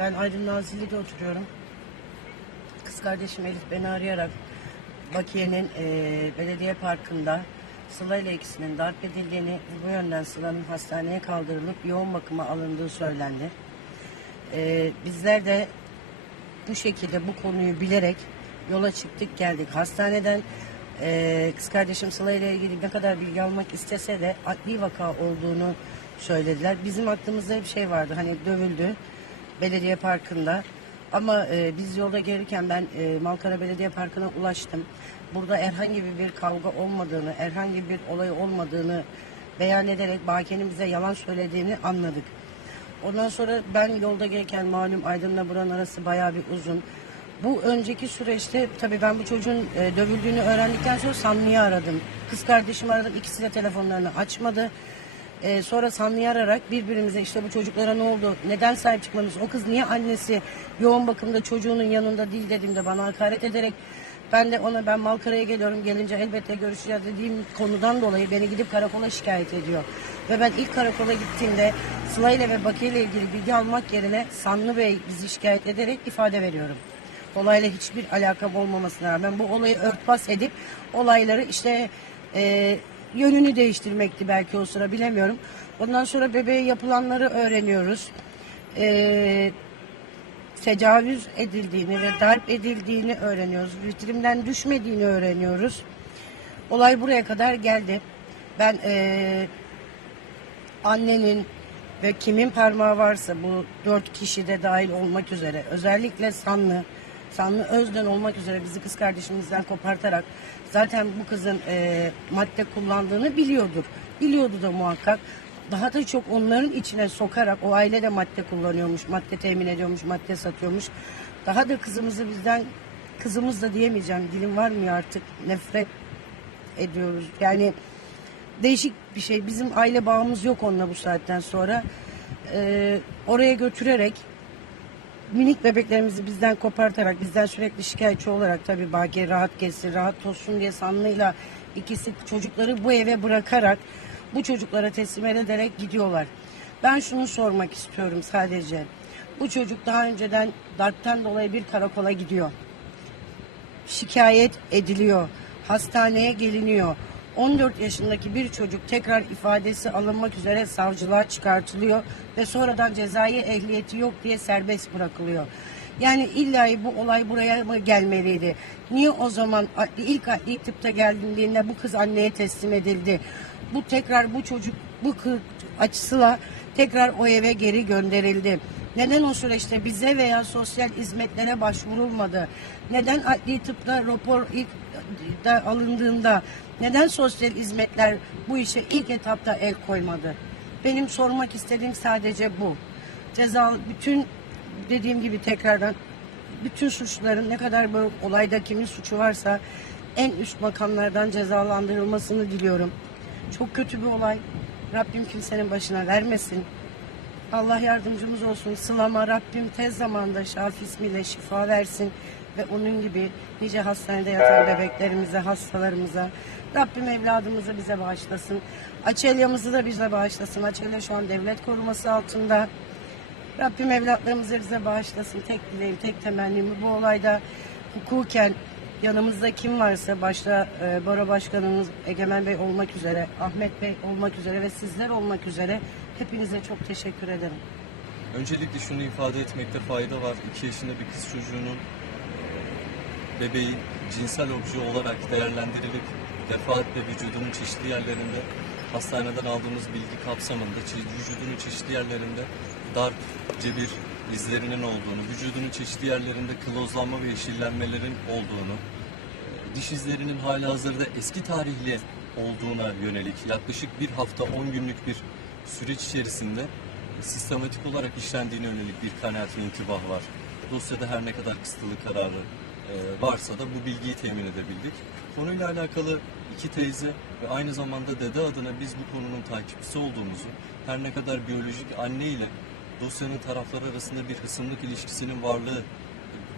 Ben Aydın Nazilli'de oturuyorum. Kız kardeşim Elif beni arayarak Bakiye'nin eee, belediye parkında Sıla ile ikisinin darp edildiğini, bu yönden Sıla'nın hastaneye kaldırılıp yoğun bakıma alındığı söylendi. Eee, bizler de bu şekilde bu konuyu bilerek yola çıktık geldik. Hastaneden eee, kız kardeşim Sıla ile ilgili ne kadar bilgi almak istese de adli vaka olduğunu söylediler. Bizim aklımızda bir şey vardı hani dövüldü belediye parkında. Ama e, biz yolda gelirken ben e, Malkara Belediye Parkı'na ulaştım. Burada herhangi bir, kavga olmadığını, herhangi bir olay olmadığını beyan ederek Baki'nin bize yalan söylediğini anladık. Ondan sonra ben yolda gelirken malum Aydın'la buranın arası bayağı bir uzun. Bu önceki süreçte tabii ben bu çocuğun e, dövüldüğünü öğrendikten sonra Sanlı'yı aradım. Kız kardeşimi aradım. İkisi de telefonlarını açmadı. E, sonra Sanlı'yı ararak birbirimize işte bu çocuklara ne oldu? Neden sahip çıkmadınız? O kız niye annesi yoğun bakımda çocuğunun yanında değil dediğimde bana hakaret ederek ben de ona ben Malkara'ya geliyorum gelince elbette görüşeceğiz dediğim konudan dolayı beni gidip karakola şikayet ediyor. Ve ben ilk karakola gittiğimde Sıla ile ve Bakiye ile ilgili bilgi almak yerine Sanlı Bey bizi şikayet ederek ifade veriyorum. Olayla hiçbir alakam olmamasına rağmen bu olayı örtbas edip olayları işte e, yönünü değiştirmekti belki o sıra bilemiyorum. Ondan sonra bebeğe yapılanları öğreniyoruz. E, tecavüz edildiğini ve darp edildiğini öğreniyoruz. Vitrimden düşmediğini öğreniyoruz. Olay buraya kadar geldi. Ben eee, annenin ve kimin parmağı varsa bu dört kişi de dahil olmak üzere özellikle Sanlı, Sanlı Özden olmak üzere bizi kız kardeşimizden kopartarak zaten bu kızın eee, madde kullandığını biliyordur. Biliyordu da muhakkak. Daha da çok onların içine sokarak o aile de madde kullanıyormuş, madde temin ediyormuş, madde satıyormuş. Daha da kızımızı bizden kızımız da diyemeyeceğim dilim var mı artık nefret ediyoruz. Yani değişik bir şey. Bizim aile bağımız yok onunla bu saatten sonra. Ee, oraya götürerek minik bebeklerimizi bizden kopartarak, bizden sürekli şikayetçi olarak tabii Baki rahat geçsin, rahat olsun diye Sanlı'yla ikisi çocukları bu eve bırakarak bu çocuklara teslim ederek gidiyorlar. Ben şunu sormak istiyorum sadece. Bu çocuk daha önceden darptan dolayı bir karakola gidiyor şikayet ediliyor. Hastaneye geliniyor. 14 yaşındaki bir çocuk tekrar ifadesi alınmak üzere savcılığa çıkartılıyor ve sonradan cezai ehliyeti yok diye serbest bırakılıyor. Yani illa bu olay buraya mı gelmeliydi? Niye o zaman ilk adli tıpta geldiğinde bu kız anneye teslim edildi? Bu tekrar bu çocuk bu kız açısıyla tekrar o eve geri gönderildi. Neden o süreçte bize veya sosyal hizmetlere başvurulmadı? Neden adli tıpta rapor ilk da alındığında neden sosyal hizmetler bu işe ilk etapta el koymadı? Benim sormak istediğim sadece bu. Ceza bütün dediğim gibi tekrardan bütün suçluların ne kadar böyle olayda kimin suçu varsa en üst makamlardan cezalandırılmasını diliyorum. Çok kötü bir olay. Rabbim kimsenin başına vermesin. Allah yardımcımız olsun. Sılama Rabbim tez zamanda Şafi ismiyle şifa versin. Ve onun gibi nice hastanede yatan bebeklerimize, hastalarımıza Rabbim evladımızı bize bağışlasın. Açelyamızı da bize bağışlasın. Açelya şu an devlet koruması altında. Rabbim evlatlarımızı bize bağışlasın. Tek dileğim, tek temennim bu olayda hukuken yanımızda kim varsa başta e, Baro Başkanımız Egemen Bey olmak üzere, Ahmet Bey olmak üzere ve sizler olmak üzere hepinize çok teşekkür ederim. Öncelikle şunu ifade etmekte fayda var. 2 yaşında bir kız çocuğunun bebeği cinsel obje olarak değerlendirilip defaatle vücudunun çeşitli yerlerinde hastaneden aldığımız bilgi kapsamında vücudunun çeşitli yerlerinde darp, cebir izlerinin olduğunu, vücudunun çeşitli yerlerinde klozlanma ve yeşillenmelerin olduğunu, diş izlerinin hala hazırda eski tarihli olduğuna yönelik yaklaşık bir hafta 10 günlük bir süreç içerisinde sistematik olarak işlendiğine yönelik bir kanaat ve intibah var. Dosyada her ne kadar kısıtlı kararı e, varsa da bu bilgiyi temin edebildik. Konuyla alakalı iki teyze ve aynı zamanda dede adına biz bu konunun takipçisi olduğumuzu, her ne kadar biyolojik anne ile dosyanın tarafları arasında bir hısımlık ilişkisinin varlığı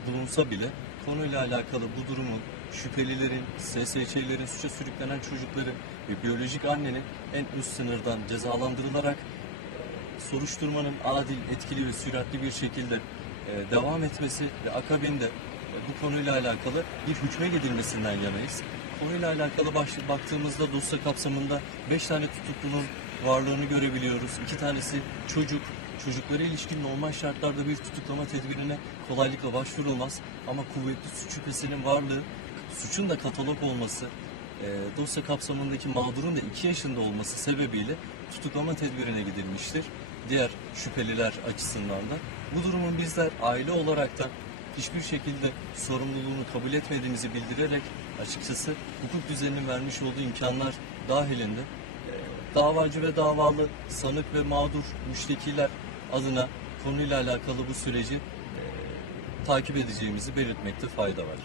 bulunsa bile konuyla alakalı bu durumun şüphelilerin, SSÇ'lerin, suça sürüklenen çocukların ve biyolojik annenin en üst sınırdan cezalandırılarak soruşturmanın adil, etkili ve süratli bir şekilde e, devam etmesi ve akabinde e, bu konuyla alakalı bir hükme gidilmesinden yanayız. Konuyla alakalı baş, baktığımızda dosya kapsamında 5 tane tutuklunun varlığını görebiliyoruz. İki tanesi çocuk. Çocuklara ilişkin normal şartlarda bir tutuklama tedbirine kolaylıkla başvurulmaz. Ama kuvvetli suç şüphesinin varlığı, suçun da katalog olması, e, dosya kapsamındaki mağdurun da 2 yaşında olması sebebiyle tutuklama tedbirine gidilmiştir. Diğer şüpheliler açısından da. Bu durumun bizler aile olarak da hiçbir şekilde sorumluluğunu kabul etmediğimizi bildirerek açıkçası hukuk düzeninin vermiş olduğu imkanlar dahilinde davacı ve davalı sanık ve mağdur müştekiler adına konuyla alakalı bu süreci e, takip edeceğimizi belirtmekte fayda var.